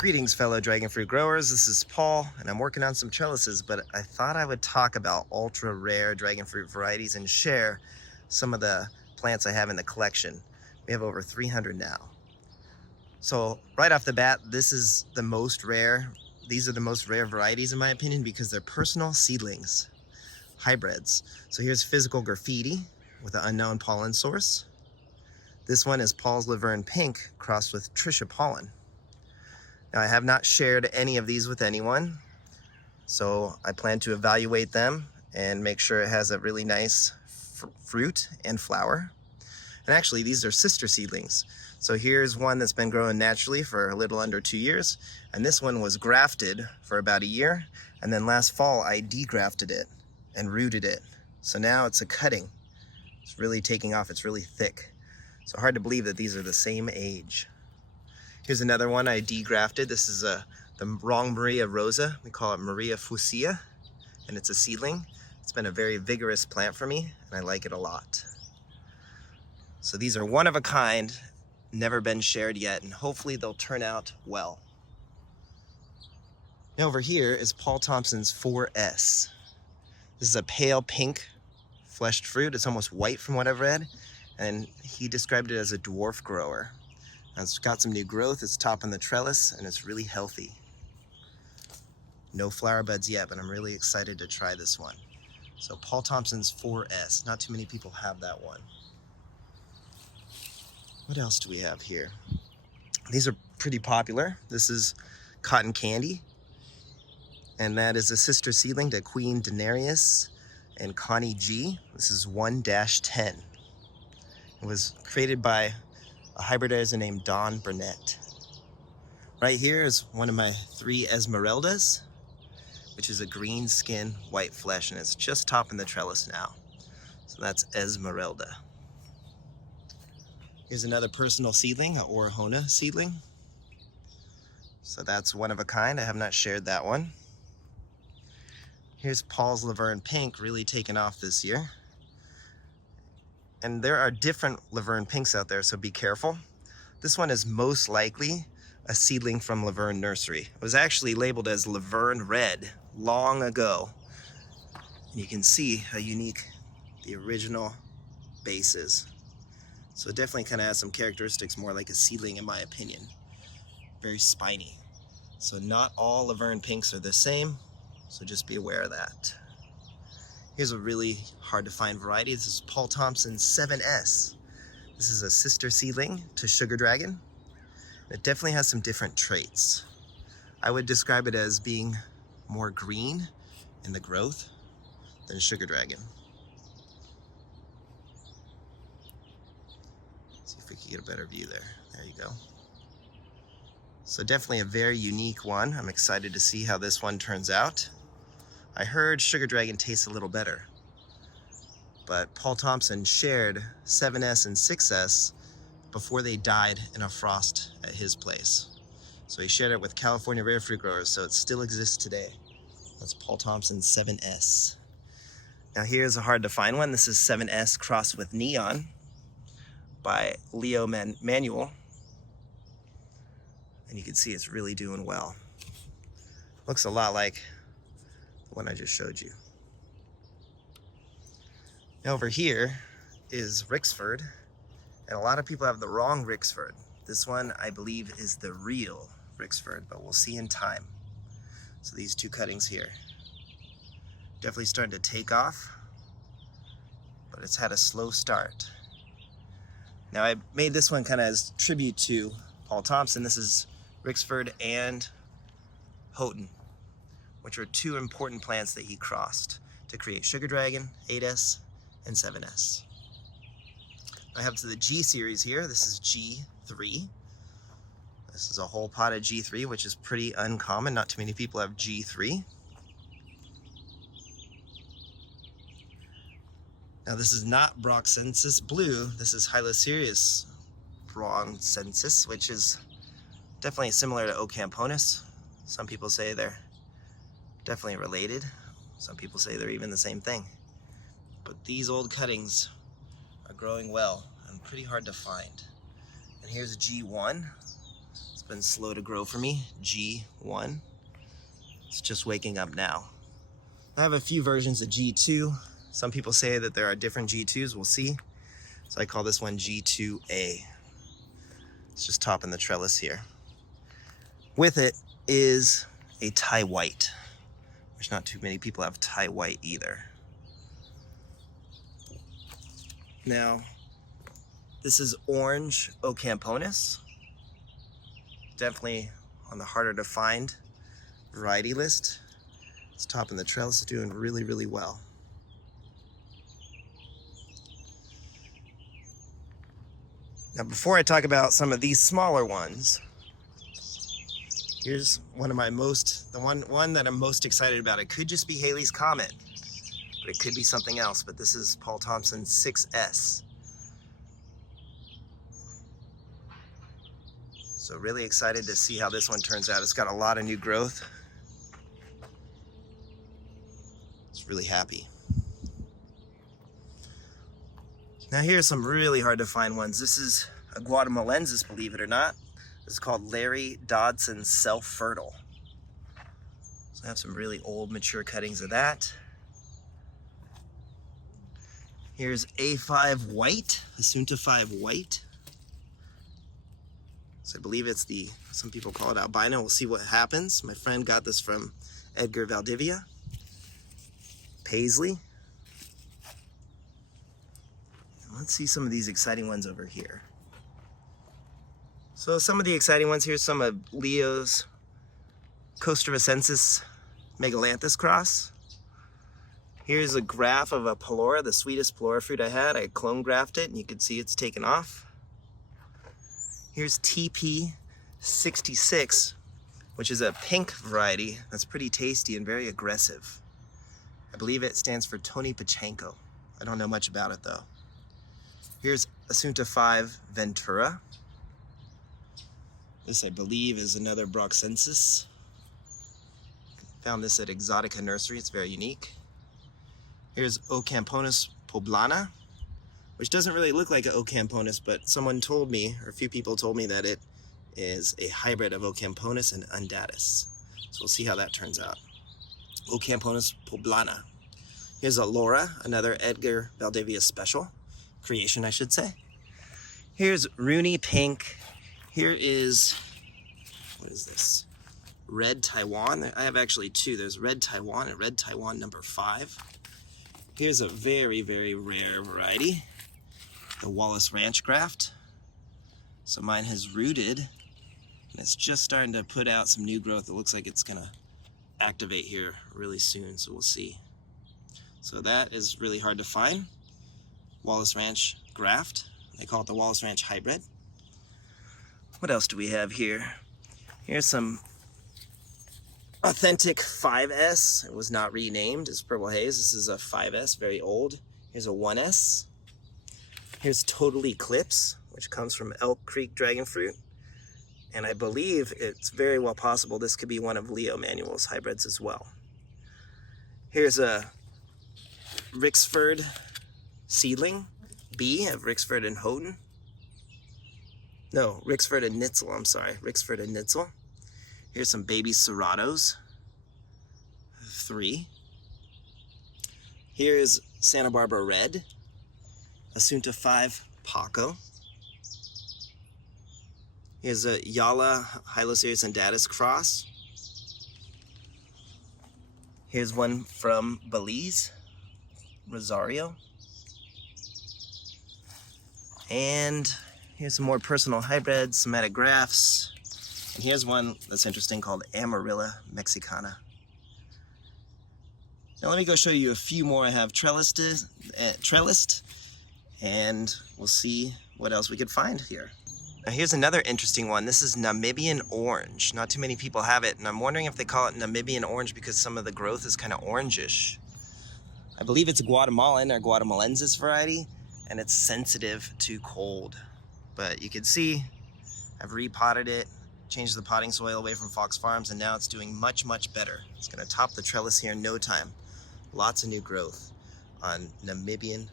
Greetings, fellow dragon fruit growers. This is Paul, and I'm working on some trellises, but I thought I would talk about ultra rare dragon fruit varieties and share some of the plants I have in the collection. We have over 300 now. So right off the bat, this is the most rare. These are the most rare varieties in my opinion because they're personal seedlings, hybrids. So here's Physical Graffiti with an unknown pollen source. This one is Paul's Laverne Pink crossed with Trisha Pollen. Now, I have not shared any of these with anyone, so I plan to evaluate them and make sure it has a really nice fruit and flower. And actually, these are sister seedlings. So here's one that's been growing naturally for a little under 2 years, and this one was grafted for about a year, and then last fall I degrafted it and rooted it. So now it's a cutting. It's really taking off, it's really thick. So hard to believe that these are the same age. Here's another one I degrafted. This is the wrong Maria Rosa. We call it Maria Fucsia, and it's a seedling. It's been a very vigorous plant for me, and I like it a lot. So these are one of a kind, never been shared yet, and hopefully they'll turn out well. Now over here is Paul Thompson's 4S. This is a pale pink fleshed fruit. It's almost white from what I've read, and he described it as a dwarf grower. It's got some new growth, it's topping the trellis, and it's really healthy. No flower buds yet, but I'm really excited to try this one. So Paul Thompson's 4S, not too many people have that one. What else do we have here? These are pretty popular. This is Cotton Candy, and that is a sister seedling to Queen Denarius and Connie G. This is 1-10. It was created by a hybridizer named Don Burnett. Right here is one of my 3 Esmeraldas, which is a green skin, white flesh, and it's just topping the trellis now. So that's Esmeralda. Here's another personal seedling, a Orahona seedling. So that's one of a kind. I have not shared that one. Here's Paul's Laverne Pink, really taken off this year. And there are different Laverne Pinks out there, so be careful. This one is most likely a seedling from Laverne Nursery. It was actually labeled as Laverne Red long ago. And you can see how unique the original base is. So it definitely kind of has some characteristics more like a seedling in my opinion. Very spiny. So not all Laverne Pinks are the same, so just be aware of that. Here's a really hard to find variety. This is Paul Thompson's 7S. This is a sister seedling to Sugar Dragon. It definitely has some different traits. I would describe it as being more green in the growth than Sugar Dragon. See if we can get a better view there. There you go. So definitely a very unique one. I'm excited to see how this one turns out. I heard Sugar Dragon tastes a little better, but Paul Thompson shared 7S and 6S before they died in a frost at his place. So he shared it with California Rare Fruit Growers, so it still exists today. That's Paul Thompson's 7S. Now here's a hard to find one. This is 7S crossed with Neon by Leo Manuel. And you can see it's really doing well. Looks a lot like the one I just showed you. Now over here is Rixford, and a lot of people have the wrong Rixford. This one I believe is the real Rixford, but we'll see in time. So these 2 cuttings here, definitely starting to take off, but it's had a slow start. Now I made this one kind of as tribute to Paul Thompson. This is Rixford and Houghton, which are 2 important plants that he crossed to create Sugar Dragon, 8S, and 7S. I have to the G series here. This is G3. This is a whole pot of G3, which is pretty uncommon. Not too many people have G3. Now this is not Broxensis Blue. This is Hylocereus Broxensis, which is definitely similar to Ocamponus. Some people say they're definitely related. Some people say they're even the same thing. But these old cuttings are growing well and pretty hard to find. And here's G1. It's been slow to grow for me, G1. It's just waking up now. I have a few versions of G2. Some people say that there are different G2s, we'll see. So I call this one G2A. It's just topping the trellis here. With it is a Thai white, which not too many people have Thai white either. Now, this is orange Ocamponus. Definitely on the harder to find variety list. It's topping the trellis, doing really, really well. Now, before I talk about some of these smaller ones, here's one of my one that I'm most excited about. It could just be Halley's Comet, but it could be something else. But this is Paul Thompson's 6S. So really excited to see how this one turns out. It's got a lot of new growth. It's really happy. Now here's some really hard to find ones. This is a Guatemalensis, believe it or not. This is called Larry Dodson Self-Fertile. So I have some really old mature cuttings of that. Here's A5 White, Assunta 5 White. So I believe it's some people call it albino. We'll see what happens. My friend got this from Edgar Valdivia. Paisley. Let's see some of these exciting ones over here. So some of the exciting ones here, some of Leo's Costa-ricensis Megalanthus cross. Here's a graph of a Pelora, the sweetest Pelora fruit I had. I clone grafted and you can see it's taken off. Here's TP66, which is a pink variety that's pretty tasty and very aggressive. I believe it stands for Tony Pachenko. I don't know much about it though. Here's Assunta 5 Ventura. This, I believe, is another Broxensis. Found this at Exotica Nursery. It's very unique. Here's Ocamponus poblana, which doesn't really look like an Ocamponus, but someone told me, or a few people told me, that it is a hybrid of Ocamponus and Undatus. So we'll see how that turns out. Ocamponus poblana. Here's a Laura, another Edgar Valdivia special. Creation, I should say. Here's Rooney Pink. Here is, what is this? Red Taiwan. I have actually two. There's Red Taiwan and Red Taiwan number 5. Here's a very, very rare variety, the Wallace Ranch graft. So mine has rooted, and it's just starting to put out some new growth. It looks like it's gonna activate here really soon, so we'll see. So that is really hard to find. Wallace Ranch graft. They call it the Wallace Ranch hybrid. What else do we have here? Here's some authentic 5S. It was not renamed. It's Purple Haze. This is a 5S, very old. Here's a 1S. Here's Total Eclipse, which comes from Elk Creek Dragon Fruit. And I believe it's very well possible this could be one of Leo Manuel's hybrids as well. Here's a Rixford seedling, B of Rixford and Houghton. No, Rixford and Nitzel, I'm sorry. Rixford and Nitzel. Here's some baby Serratos, 3. Here's Santa Barbara Red, Assunta 5 Paco. Here's a Yala Hyloceres Undatus cross. Here's one from Belize, Rosario. And here's some more personal hybrids, somatic grafts. And here's one that's interesting called Amarilla Mexicana. Now let me go show you a few more I have trellised, and we'll see what else we could find here. Now here's another interesting one. This is Namibian Orange. Not too many people have it, and I'm wondering if they call it Namibian Orange because some of the growth is kind of orangish. I believe it's a Guatemalan or Guatemalensis variety, and it's sensitive to cold. But you can see I've repotted it, changed the potting soil away from Fox Farms, and now it's doing much, much better. It's gonna top the trellis here in no time. Lots of new growth on Namibian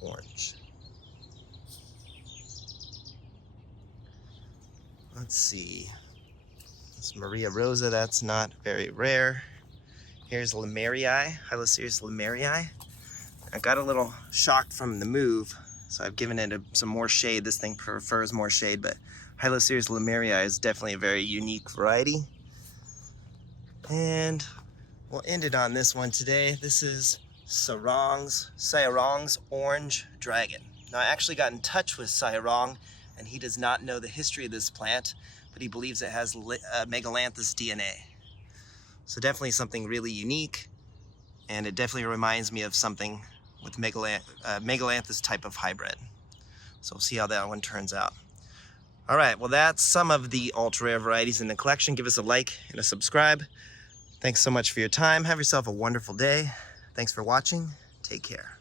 Orange. Let's see. It's Maria Rosa, that's not very rare. Here's Lemerii, Hyloceres lemerii. I got a little shocked from the move, so I've given it some more shade. This thing prefers more shade, but Hyloceres lemerii is definitely a very unique variety. And we'll end it on this one today. This is Sairong's Orange Dragon. Now, I actually got in touch with Sairong, and he does not know the history of this plant, but he believes it has Megalanthus DNA. So definitely something really unique, and it definitely reminds me of something with Megalanthus type of hybrid. So we'll see how that one turns out. All right, well, that's some of the ultra rare varieties in the collection. Give us a like and a subscribe. Thanks so much for your time. Have yourself a wonderful day. Thanks for watching. Take care.